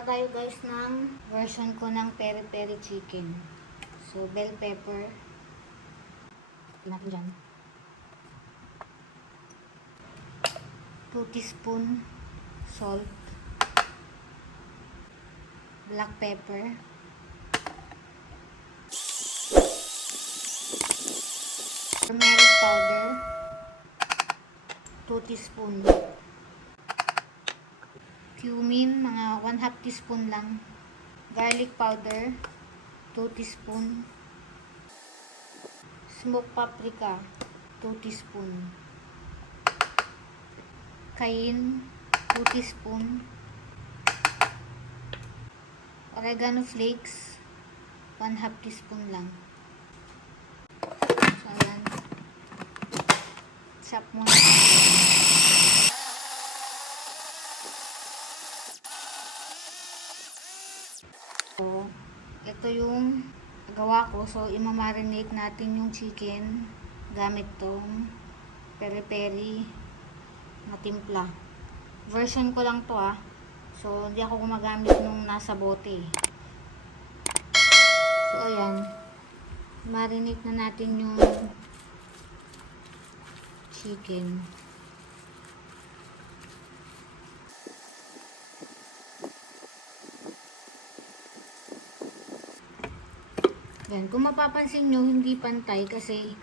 Gawa tayo guys ng version ko ng peri-peri chicken. So, bell pepper. Natin dyan. 2 teaspoon salt. Black pepper. Turmeric powder. 2 teaspoon. Cumin, mga 1/2 teaspoon lang. Garlic powder, 2 teaspoon. Smoked paprika, 2 teaspoon. Cayenne, 2 teaspoon. Oregano flakes, 1/2 teaspoon lang. So, ayan. Chop muna. So, ito yung gawa ko. So, imamarinate natin yung chicken gamit tong peri-peri na timpla. Version ko lang to So, hindi ako gumagamit nung nasa bote. So, ayan. Marinate na natin yung chicken. Yan. Kung mapapansin nyo, hindi pantay kasi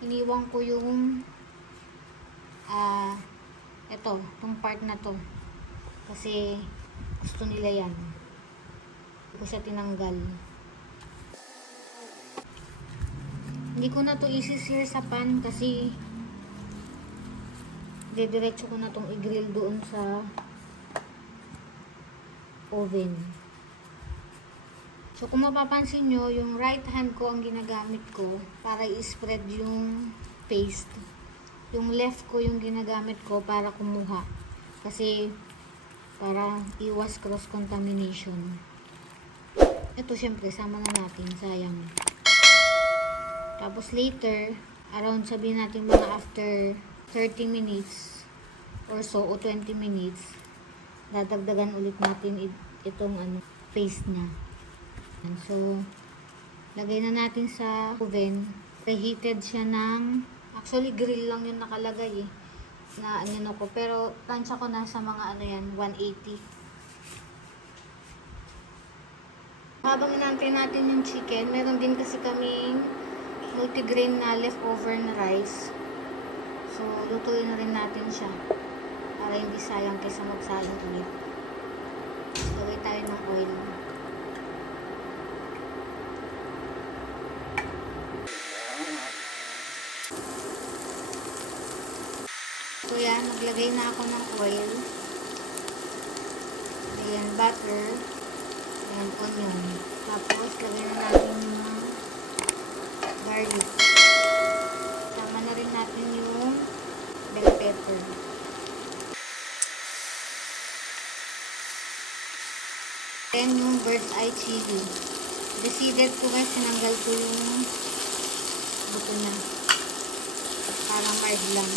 iniwan ko yung itong part na to. Kasi gusto nila yan. Hindi ko siya tinanggal. Hindi ko na to isi-sear sa pan kasi didiretso ko na tong i-grill doon sa oven. So, kung mapapansin nyo, yung right hand ko ang ginagamit ko para i-spread yung paste. Yung left ko yung ginagamit ko para kumuha. Kasi, para iwas cross-contamination. Ito, syempre, sama na natin. Sayang. Tapos, later, around sabihin natin mga after 30 minutes or so, o 20 minutes, dadagdagan ulit natin itong paste na. So, lagay na natin sa oven. Preheated siya ng, actually grill lang yung nakalagay na ko. Pero, tansya ko na sa mga 180. Habang inantay natin yung chicken, meron din kasi kaming multigrain na leftover na rice. So, lutuin na rin natin siya. Para hindi sayang kaysa magsayang ulit. Lagay tayo ng oil. So yan, naglagay na ako ng oil. Ayan, butter. Ayan, onion. Tapos, lagay na natin yung garlic. Tama na rin natin yung bell pepper. Then, yung bird's eye chili. Decided ko guys, sinanggal ko yung buto na. Parang hard lang.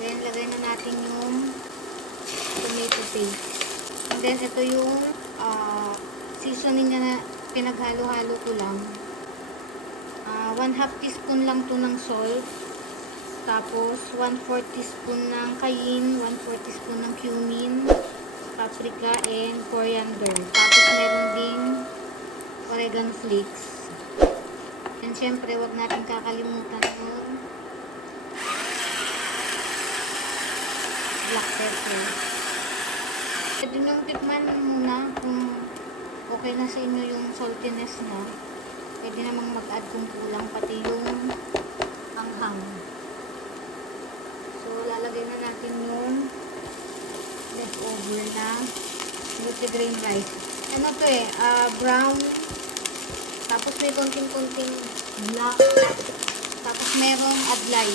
Then, lagay na natin yung tomato paste. And then, ito yung seasoning na pinaghalo-halo ko lang. 1/2 teaspoon lang to ng salt. Tapos, 1/4 teaspoon ng cayenne, 1/4 teaspoon ng cumin, paprika, and coriander. Tapos, meron ding oregano flakes. And, syempre, wag natin kakalimutan yung black pepper. Pwede nyo tikman muna kung okay na sa inyo yung saltiness na. Pwede namang mag-add kung kulang, pati yung anghang. So, lalagay na natin yung leftover na multigrain rice. Ano to brown. Tapos may konting-konting black. Tapos merong adlay.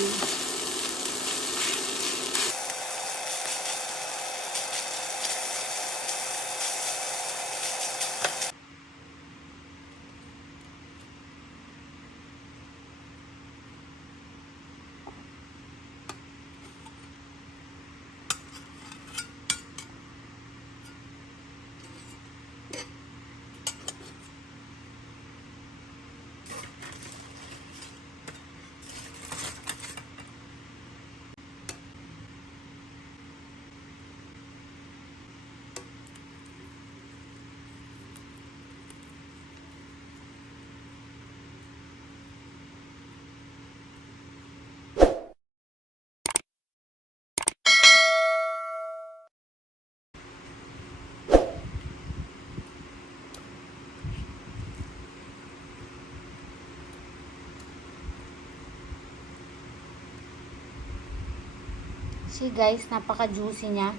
See guys, napaka-juicy niya.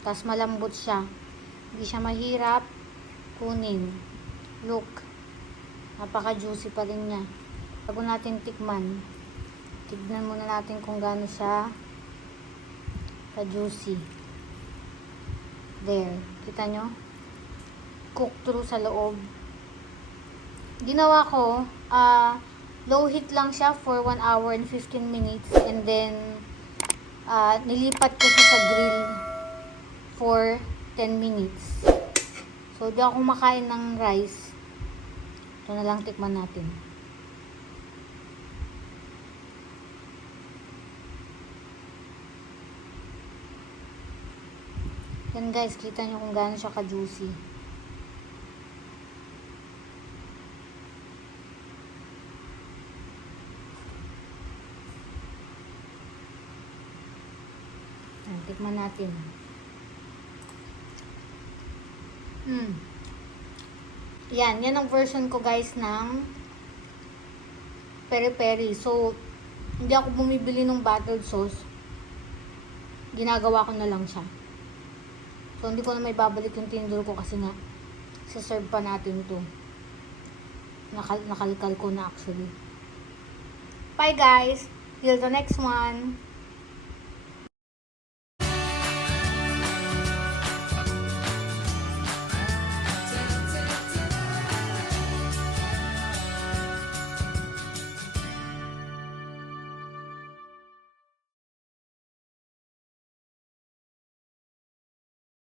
Tapos malambot siya. Hindi siya mahirap kunin. Look. Napaka-juicy pa rin niya. Bago natin tikman, tignan muna natin kung gaano siya ka-juicy. There. Kita nyo? Cook through sa loob. Ginawa ko, low heat lang siya for 1 hour and 15 minutes. And then, nilipat ko siya sa grill for 10 minutes. So, di ako kumakain ng rice. Ito na lang tikman natin. Yan guys, kita nyo kung gaano siya ka-juicy. Yan, tikman natin. Yan ang version ko guys ng peri-peri. So, hindi ako bumibili ng buttered sauce. Ginagawa ko na lang siya. So, hindi ko na may babalik yung tinidor ko kasi nga, saserve pa natin to. Nakalkal ko na actually. Bye guys! Till the next one!